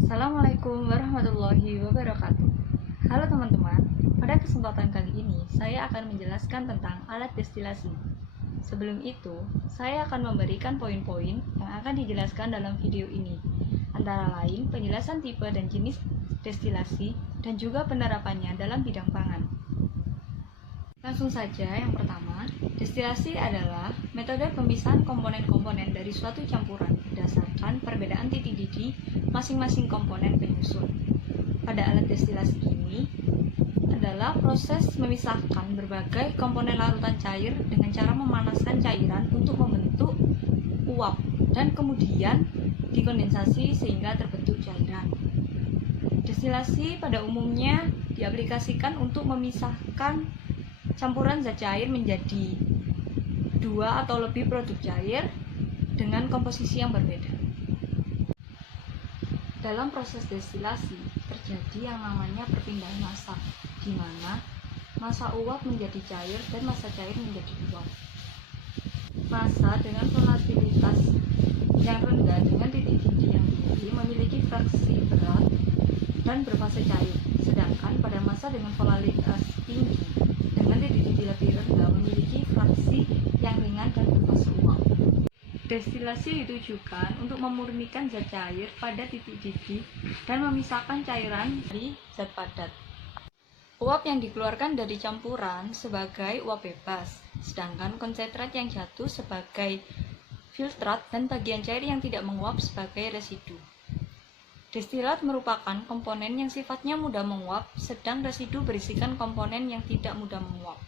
Assalamualaikum warahmatullahi wabarakatuh. Halo teman-teman, pada kesempatan kali ini saya akan menjelaskan tentang alat destilasi. Sebelum itu, saya akan memberikan poin-poin yang akan dijelaskan dalam video ini, antara lain penjelasan tipe dan jenis destilasi dan juga penerapannya dalam bidang pangan. Langsung saja, yang pertama, destilasi adalah metode pemisahan komponen-komponen dari suatu campuran berdasarkan perbedaan titik didih masing-masing komponen penyusun. Pada alat destilasi ini adalah proses memisahkan berbagai komponen larutan cair dengan cara memanaskan cairan untuk membentuk uap dan kemudian dikondensasi sehingga terbentuk cairan. Destilasi pada umumnya diaplikasikan untuk memisahkan campuran zat cair menjadi dua atau lebih produk cair dengan komposisi yang berbeda. Dalam proses destilasi terjadi yang namanya perpindahan massa, di mana massa uap menjadi cair dan massa cair menjadi uap. Massa dengan volatilitas yang rendah dengan titik didih yang tinggi memiliki fraksi berat dan berfase cair, sedangkan pada massa dengan volatilitas tinggi dengan titik didih lebih rendah memiliki fraksi yang ringan dan berfase uap. Destilasi ditujukan untuk memurnikan zat cair pada titik didih dan memisahkan cairan dari zat padat. Uap yang dikeluarkan dari campuran sebagai uap bebas, sedangkan konsentrat yang jatuh sebagai filtrat dan bagian cair yang tidak menguap sebagai residu. Destilat merupakan komponen yang sifatnya mudah menguap, sedang residu berisikan komponen yang tidak mudah menguap.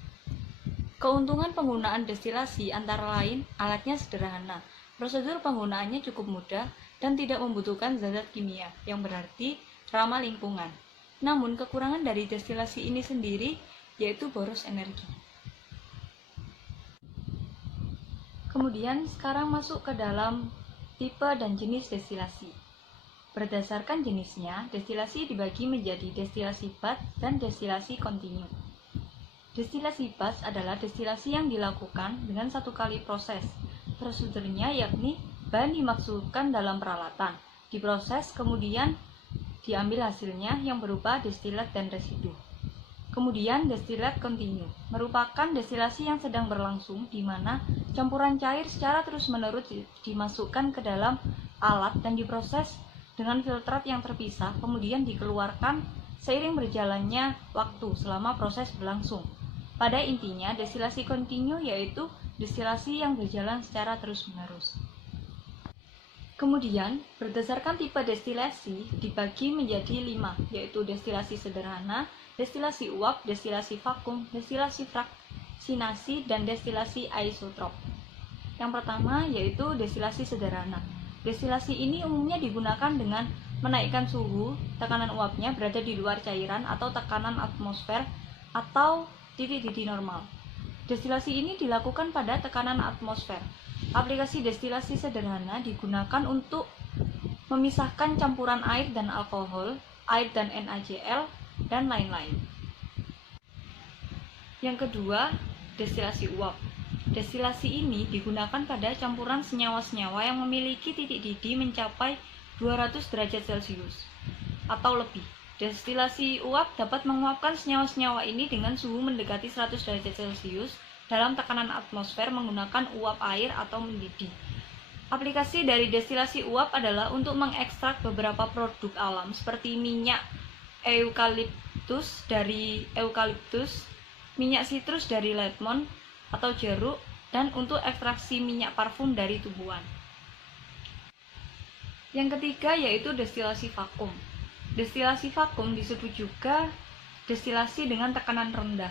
Keuntungan penggunaan destilasi antara lain alatnya sederhana, prosedur penggunaannya cukup mudah, dan tidak membutuhkan zat-zat kimia, yang berarti ramah lingkungan. Namun kekurangan dari destilasi ini sendiri yaitu boros energi. Kemudian sekarang masuk ke dalam tipe dan jenis destilasi. Berdasarkan jenisnya, destilasi dibagi menjadi destilasi batch dan destilasi kontinu. Destilasi batch adalah destilasi yang dilakukan dengan satu kali proses. Prosedurnya yakni bahan dimasukkan dalam peralatan, diproses, kemudian diambil hasilnya yang berupa destilat dan residu. Kemudian destilat kontinu merupakan destilasi yang sedang berlangsung di mana campuran cair secara terus-menerus dimasukkan ke dalam alat dan diproses dengan filtrat yang terpisah, kemudian dikeluarkan seiring berjalannya waktu selama proses berlangsung. Pada intinya, destilasi kontinu yaitu destilasi yang berjalan secara terus-menerus. Kemudian, berdasarkan tipe destilasi dibagi menjadi 5, yaitu destilasi sederhana, destilasi uap, destilasi vakum, destilasi fraksinasi, dan destilasi isotrop. Yang pertama yaitu destilasi sederhana. Destilasi ini umumnya digunakan dengan menaikkan suhu, tekanan uapnya berada di luar cairan atau tekanan atmosfer atau titik didih normal. Destilasi ini dilakukan pada tekanan atmosfer. Aplikasi destilasi sederhana digunakan untuk memisahkan campuran air dan alkohol, air dan NaCl, dan lain-lain. Yang kedua, destilasi uap. Destilasi ini digunakan pada campuran senyawa-senyawa yang memiliki titik didih mencapai 200 derajat Celcius atau lebih. Destilasi uap dapat menguapkan senyawa-senyawa ini dengan suhu mendekati 100 derajat Celcius dalam tekanan atmosfer menggunakan uap air atau mendidih. Aplikasi dari destilasi uap adalah untuk mengekstrak beberapa produk alam seperti minyak eukaliptus dari eukaliptus, minyak sitrus dari lemon atau jeruk, dan untuk ekstraksi minyak parfum dari tumbuhan. Yang ketiga yaitu destilasi vakum. Destilasi vakum disebut juga destilasi dengan tekanan rendah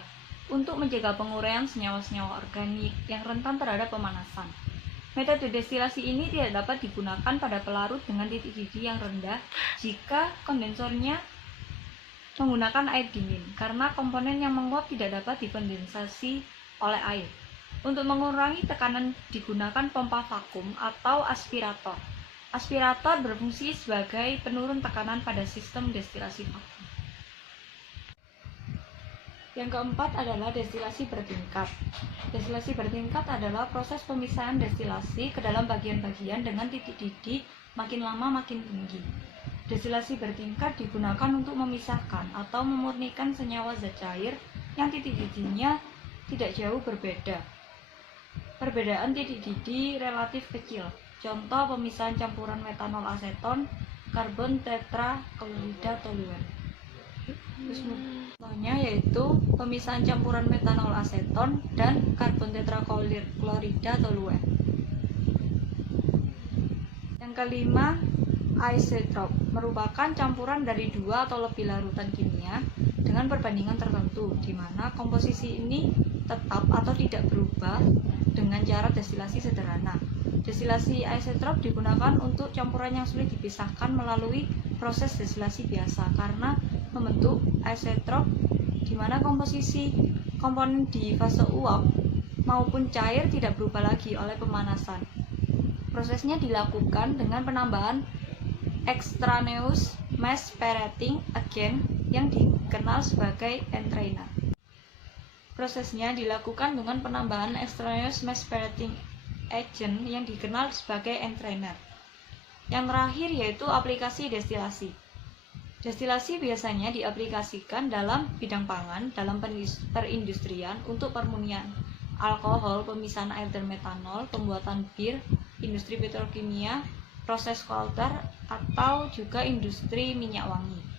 untuk menjaga penguraian senyawa-senyawa organik yang rentan terhadap pemanasan. Metode destilasi ini tidak dapat digunakan pada pelarut dengan titik didih yang rendah jika kondensornya menggunakan air dingin, karena komponen yang menguap tidak dapat dikondensasi oleh air. Untuk mengurangi tekanan digunakan pompa vakum atau aspirator. Aspirator berfungsi sebagai penurun tekanan pada sistem destilasi vakum. Yang keempat adalah destilasi bertingkat. Destilasi bertingkat adalah proses pemisahan destilasi ke dalam bagian-bagian dengan titik didih makin lama makin tinggi. Destilasi bertingkat digunakan untuk memisahkan atau memurnikan senyawa zat cair yang titik didihnya tidak jauh berbeda. Perbedaan titik didih relatif kecil. Contoh pemisahan campuran metanol aseton, karbon tetraklorida toluene. Contohnya yaitu pemisahan campuran metanol aseton dan karbon tetraklorida toluene. Yang kelima, isotrop merupakan campuran dari dua atau lebih larutan kimia dengan perbandingan tertentu, di mana komposisi ini tetap atau tidak berubah dengan cara destilasi sederhana. Destilasi isotrop digunakan untuk campuran yang sulit dipisahkan melalui proses destilasi biasa karena membentuk isotrop di mana komposisi komponen di fase uap maupun cair tidak berubah lagi oleh pemanasan. Prosesnya dilakukan dengan penambahan extraneous mass separating agent yang dikenal sebagai entrainer. Prosesnya dilakukan dengan penambahan extraneous mass separating agent yang dikenal sebagai entrainer. Yang terakhir yaitu aplikasi destilasi. Destilasi biasanya diaplikasikan dalam bidang pangan, dalam perindustrian, untuk permurnian alkohol, pemisahan air dan metanol, pembuatan bir, industri petrokimia, proses filter, atau juga industri minyak wangi.